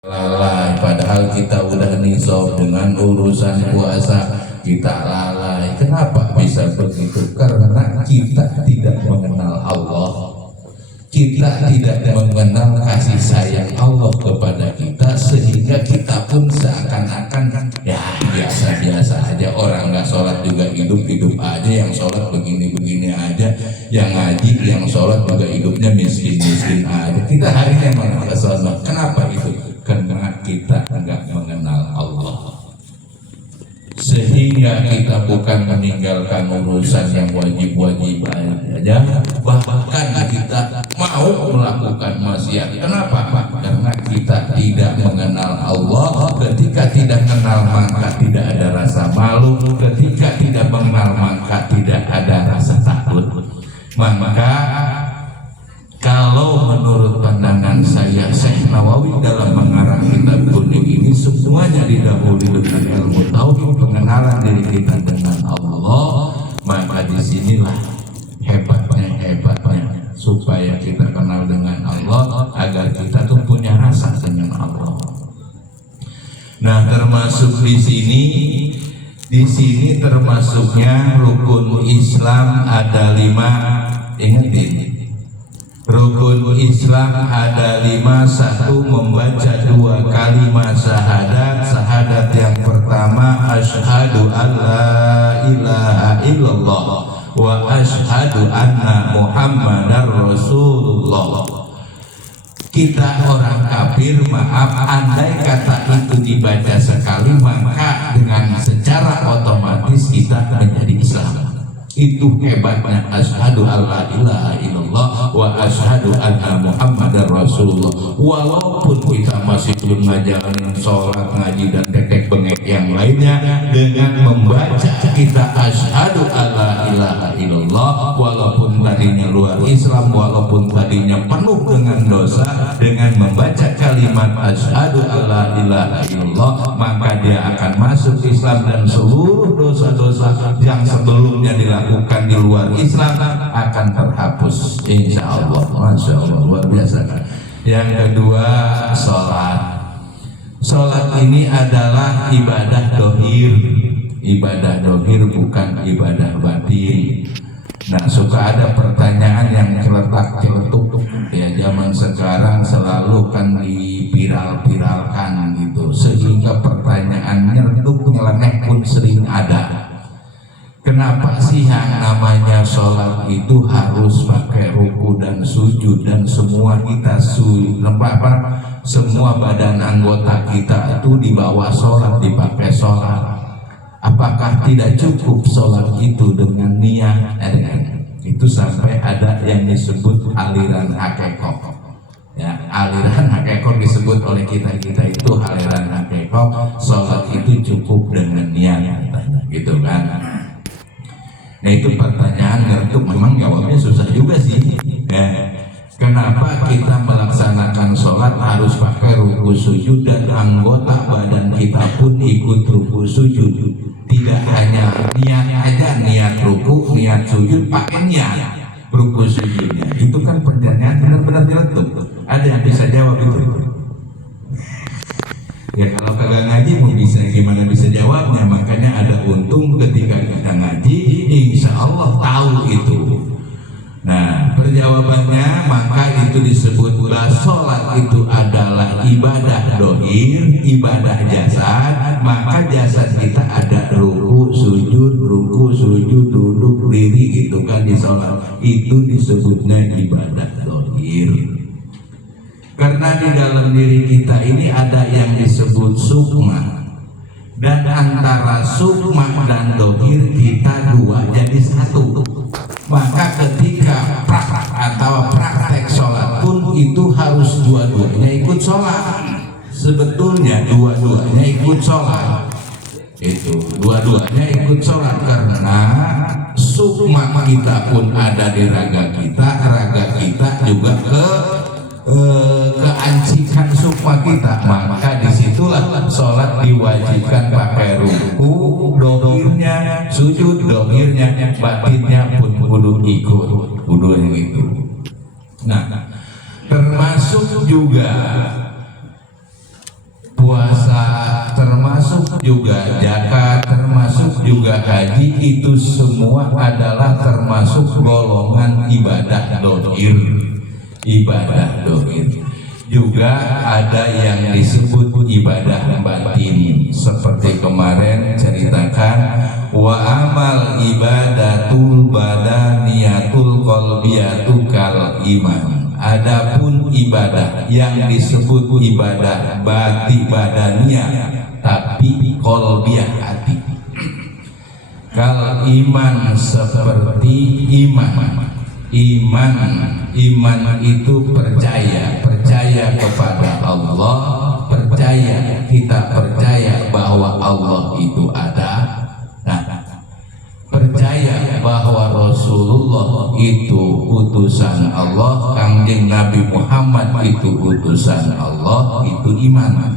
Lalai, padahal kita udah nisab dengan urusan puasa, kita lalai. Kenapa bisa begitu? Karena kita tidak mengenal Allah, kita tidak mengenal kasih sayang Allah kepada kita, sehingga kita pun seakan-akan ya biasa-biasa aja. Orang nggak sholat juga hidup-hidup aja, yang sholat begini-begini aja, yang ngaji, yang sholat juga hidupnya miskin-miskin aja. Kita harinya mana ke sholat? Kenapa itu? Karena kita enggak mengenal Allah, sehingga kita bukan meninggalkan urusan yang wajib-wajib aja, bahkan kita mau melakukan maksiat. Kenapa? Karena kita tidak mengenal Allah. Ketika tidak mengenal maka tidak ada rasa malu, ketika tidak mengenal maka tidak ada rasa takut. Maka kalau menurut pandangan saya, Syekh Nawawi dalam mengarang kitab kuning ini semuanya didahului dengan ilmu tauhid, pengenalan diri kita dengan Allah. Maka disinilah hebatnya supaya kita kenal dengan Allah, agar kita tuh punya rasa dengan Allah. Nah, termasuk di sini termasuknya rukun Islam ada 5. Ingetin. Rukun Islam ada 5. 1. Membaca 2 kalimat syahadat. Syahadat yang pertama, asyhadu alla ilaha illallah wa asyhadu anna muhammadar rasulullah. Kita orang kafir, maaf, andai kata itu dibaca sekali, maka dengan secara otomatis kita menjadi Islam. Itu hebatnya asyhadu alla ilaha illallah wa asyhadu anna muhammadar rasulullah. Walaupun kita masih belum ngajalanin sholat, ngaji dan tek-tek bengek yang lainnya, dengan membaca kita asyhadu alla ilaha illallah, walaupun tadinya luar Islam, walaupun tadinya penuh dengan dosa, dengan membaca kalimat asyhadu alla ilaha illallah, maka dia akan masuk Islam, dan seluruh dosa-dosa yang sebelumnya dilakukan di luar Islam akan terhapus, insya Allah. Masya Allah, luar biasa. Yang kedua, sholat. Sholat ini adalah ibadah dohir. Ibadah dohir, bukan ibadah batin. Nah, suka ada pertanyaan yang celetak-celetuk ya, zaman sekarang selalu kan diviral-viralkan gitu, sehingga pertanyaan nyertuk nyeleneh pun sering ada. Kenapa sih yang namanya sholat itu harus pakai ruku dan sujud, dan semua kita semua badan anggota kita itu di bawah sholat, dipakai sholat? Apakah tidak cukup sholat itu dengan niat? Itu sampai ada yang disebut aliran hakikoh. Ya, aliran hakikoh disebut oleh kita itu aliran hakikoh. Sholat itu cukup dengan niat, gitu kan? Nah, itu pertanyaan ngertuk, memang jawabnya susah juga sih. Kenapa kita melaksanakan sholat harus pakai ruku sujud, dan anggota badan kita pun ikut ruku sujud? Tidak hanya niat aja, niat ruku, niat sujud, pakai niat ruku sujudnya. Itu kan pertanyaan benar-benar ngertuk. Ada yang bisa jawab itu? Ya, kalau kagak ngaji mau gimana bisa jawabnya? Makanya ada untung ketika kita ngaji, insya Allah tahu itu. Nah, perjawabannya, maka itu disebut bahwa sholat itu adalah ibadah dohir, ibadah jasad. Maka jasad kita ada ruku sujud, duduk, diri, itu kan di sholat. Itu disebutnya ibadah dohir. Karena di dalam diri kita ini ada yang disebut sukma, dan antara sukma dan dohir kita dua jadi satu. Maka ketika praktek sholat pun itu harus dua-duanya ikut sholat. Sebetulnya dua-duanya ikut sholat. Itu dua-duanya ikut sholat, karena sukma kita pun ada di raga kita juga keancikan sukma kita. Maka disitulah sholat diwajibkan pakai ruku dohirnya, sujud dohirnya, batinnya pun kudu ikut, kudu yang itu. Nah, termasuk juga juga zakat, termasuk juga haji, itu semua adalah termasuk golongan ibadah dohir. Ibadah dohir juga ada yang disebut ibadah batin, seperti kemarin ceritakan wa amal ibadatul badaniyatul qalbiyatul kal iman. Adapun ibadah yang disebut ibadah badaniyah tapi qalbiyah hati, kal iman seperti iman. Iman itu percaya kepada Allah, kita percaya bahwa Allah itu ada. Nah, percaya bahwa Rasulullah itu utusan Allah, Kangjeng Nabi Muhammad itu utusan Allah, itu iman.